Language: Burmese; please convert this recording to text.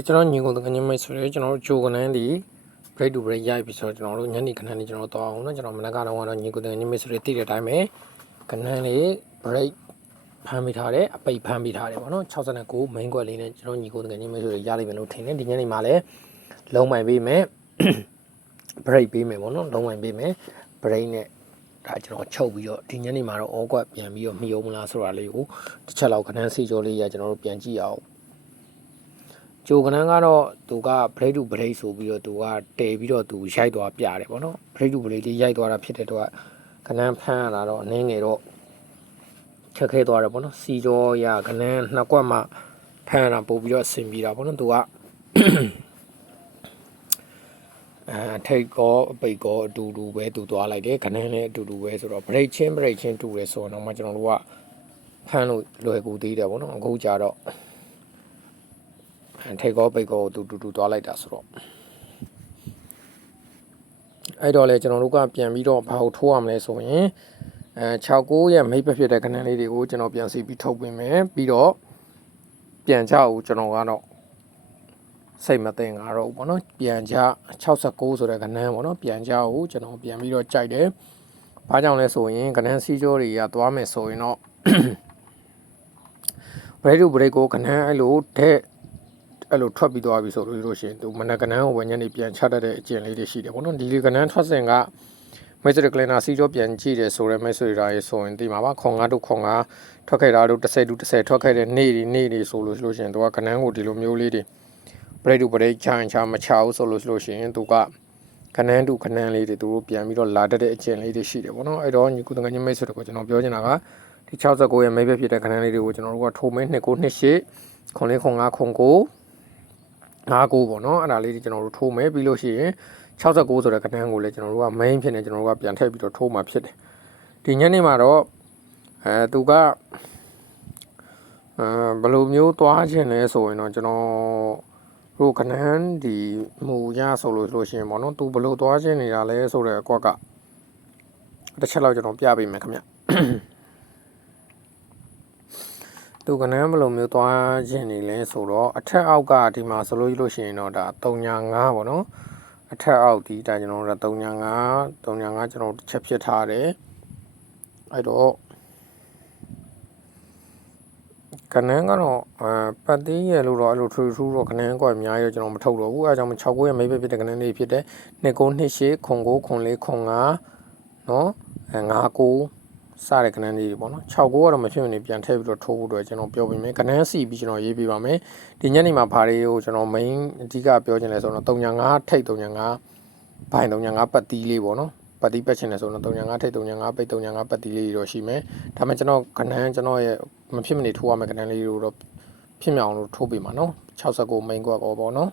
ကကျွန်တော်ညီကိုတကယ်မိတ်ဆွေတွေကျွန်တော်တို့ဂျိုကနန်းဒီ break to break ရိုက်ပြီဆိုတော့ကျွန်တော်တို့ညနေခဏနေကျွန်တော်တို့တော့အောင်နော်ကျွန်တော်မနက်ကတော့ကတော့ညီကိုတကယ်မိတ်ဆွေတွေသိတဲ့အတိုင်းပဲကနန်းလေး break ဖမ်းမိထားတယ်အပိတ်ဖမ်းမိထားတယ်ပေါ့နော်69 main ကွက်လေးနဲ့ကျွန်တော်ညီကိုတကယ်မိတ်ဆွေတွေရလိမ့်မယ်လို့ထင်တယ်ဒီညနေမှာလည်းလုံးမိုင်ပေးမယ် break ပေးမယ်ပေါ့နော်လုံးမိုင်ပေးမယ် break နဲ့ဒါကျွန်တော်ချုပ်ပြီးတော့ဒီညနေမှာတော့အောကွက်ပြန်ပြီးတော့မှီအောင်မလားဆိုတာလေးကိုတစ်ချက်လောက်ခဏစီကြောလေးရကျွန်တော်တို့ပြန်ကြည့်အောင် ဂျိုကနန်းကတော့သူက break to break ဆိုပြီးတော့သူကတဲပြီးတော့သူရိုက်သွားပြတယ်ပေါ့နော် break to break လေးရိုက်သွားတာဖြစ်တဲ့တော့ကနန်းဖမ်းရတာတော့အနည်းငယ်တော့ခက်ခဲသွားတယ်ပေါ့နော်စီကြောရကနန်းနှစ်ကွက်မှဖမ်းရတာပို့ပြီးတော့ဆင်ပြီးတာပေါ့နော်သူကအဲထိတ်ကောအပိတ်ကောအတူတူပဲတူသွားလိုက်တယ်ကနန်းလည်းအတူတူပဲဆိုတော့ break ချင်း break ချင်းတူတယ်ဆိုတော့မှကျွန်တော်တို့ကဖမ်းလို့လွယ်ကူသေးတယ်ပေါ့နော်အခုကြတော့ ထိတ်ကောပိတ်ကောတူတူတူသွားလိုက်တာဆိုတော့အဲ့တော့လေကျွန်တော်တို့ကပြန်ပြီးတော့ဘာကိုထိုးရမလဲဆိုရင်အဲ69ရဲ့မိတ်ပဲဖြစ်တဲ့ခဏန်းလေးတွေကိုကျွန်တော်ပြန်စီပြီးထုတ်ပေးမယ်ပြီးတော့ပြန်ချအောင်ကျွန်တော်ကတော့စိတ်မသိငါတော့ဘူးပေါ့နော်ပြန်ချ69ဆိုတဲ့ခဏန်းပေါ့နော်ပြန်ချအောင်ကျွန်တော်ပြန်ပြီးတော့ကြိုက်တယ်ဘာကြောင့်လဲဆိုရင်ခဏန်းစီးကြောတွေကသွားမယ်ဆိုရင်တော့ break to break ကိုခဏန်းအဲ့လိုတဲ့ အဲ့လိုထွက်ပြီးသွားပြီဆိုလို့လို့ရှိရင်သူမနက်ကနန်းကိုဝညနေပြန်ချတတ်တဲ့အကျင့်လေးတွေရှိတယ်ပေါ့နော်ဒီလီကနန်းထွက်စဉ်ကမိတ်ဆွေကလင်နာစီကျော်ပြန်ကြည့်တယ်ဆိုရဲမိတ်ဆွေရာရေဆိုရင်ဒီမှာပါခွန်ငါတို့ခွန်ငါထွက်ခဲ့တာတို့30တို့30ထွက်ခဲ့တဲ့နေ့ဒီနေ့ဒီဆိုလို့လို့ရှိရင်သူကကနန်းကိုဒီလိုမျိုးလေးတွေ break to break ချန်ချာမချဘူးဆိုလို့လို့ရှိရင်သူကကနန်းတူကနန်းလေးတွေသူတို့ပြန်ပြီးတော့လာတတ်တဲ့အကျင့်လေးတွေရှိတယ်ပေါ့နော်အဲ့တော့ညီကုတငယ်ချင်းမိတ်ဆွေတို့ကကျွန်တော်ပြောချင်တာကဒီ69ရဲ့မိတ်ပဲဖြစ်တဲ့ကနန်းလေးတွေကိုကျွန်တော်တို့ကထိုးမင်း29 28ခွန်လေးခွန်5ခွန် 9 5ကိုပေါ့နော်အဲ့ဒါလေးတွေကျွန်တော်တို့ထိုးမယ်ပြီးလို့ရှိရင်69ဆိုတဲ့ကဏ္ဍကိုလည်းကျွန်တော်တို့က main ဖြစ်နေကျွန်တော်တို့ကပြန်ထည့်ပြီးတော့ထိုးမှာဖြစ်တယ်ဒီညနေမှာတော့အဲသူကအဲဘယ်လိုမျိုးသွားခြင်းလဲဆိုရင်တော့ကျွန်တော်တို့ကဏ္ဍဒီမူရဆိုလို့ဆိုရှင်ပေါ့နော်သူဘယ်လိုသွားခြင်းနေတာလဲဆိုတဲ့အကွက်ကတစ်ချက်လောက်ကျွန်တော်ပြပေးမယ်ခင်ဗျ သူကနန်းဘယ်လိုမျိုးသွားခြင်းနေလဲဆိုတော့အထက်အောက်ကဒီမှာဆိုလို့လို့ရှိရင်တော့ဒါ3ညာ5ပေါ့နော်အထက်အောက်ဒီဒါကျွန်တော်တို့3ညာ5 3ညာ5ကျွန်တော်တစ်ချက်ဖြစ်ထားတယ်အဲ့တော့ကနန်းကတော့အဲပတ်သေးရလို့တော့အဲ့လိုထူထူတော့ကနန်းကအများကြီးတော့ကျွန်တော်မထုတ်တော့ဘူးအဲအကြောင်း6ကိုရမိတ်ပဲဖြစ်တဲ့ကနန်းလေးဖြစ်တဲ့2ကို28ခွန်9ခွန်4ခွန်5နော်အဲ9ကို စတဲ့ကဏ္ဍလေးတွေပေါ့နော်6ကိုကတော့မဖြစ်မနေပြန်ထည့်ပြီးတော့ထိုးဖို့အတွက်ကျွန်တော်ပြောပြမယ်ကဏ္ဍစီပြီးကျွန်တော်ရေးပြပါမယ်ဒီညနေမှာဘာတွေကိုကျွန်တော် main အဓိကပြောချင်လဲဆိုတော့3.5ထိတ်3.5ဘိုင်3.5ပတ်တီးလေးပေါ့နော်ပတ်တီးပတ်ချင်တယ်ဆိုတော့3.5ထိတ်3.5ပိတ်3.5ပတ်တီးလေးတွေတော့ရှိမယ်ဒါမှကျွန်တော်ကဏ္ဍကျွန်တော်ရဲ့မဖြစ်မနေထိုးရမယ့်ကဏ္ဍလေးတွေတော့ဖြစ်မြောင်လို့ထိုးပေးပါနော်69 main ကွက်ကောပေါ့နော်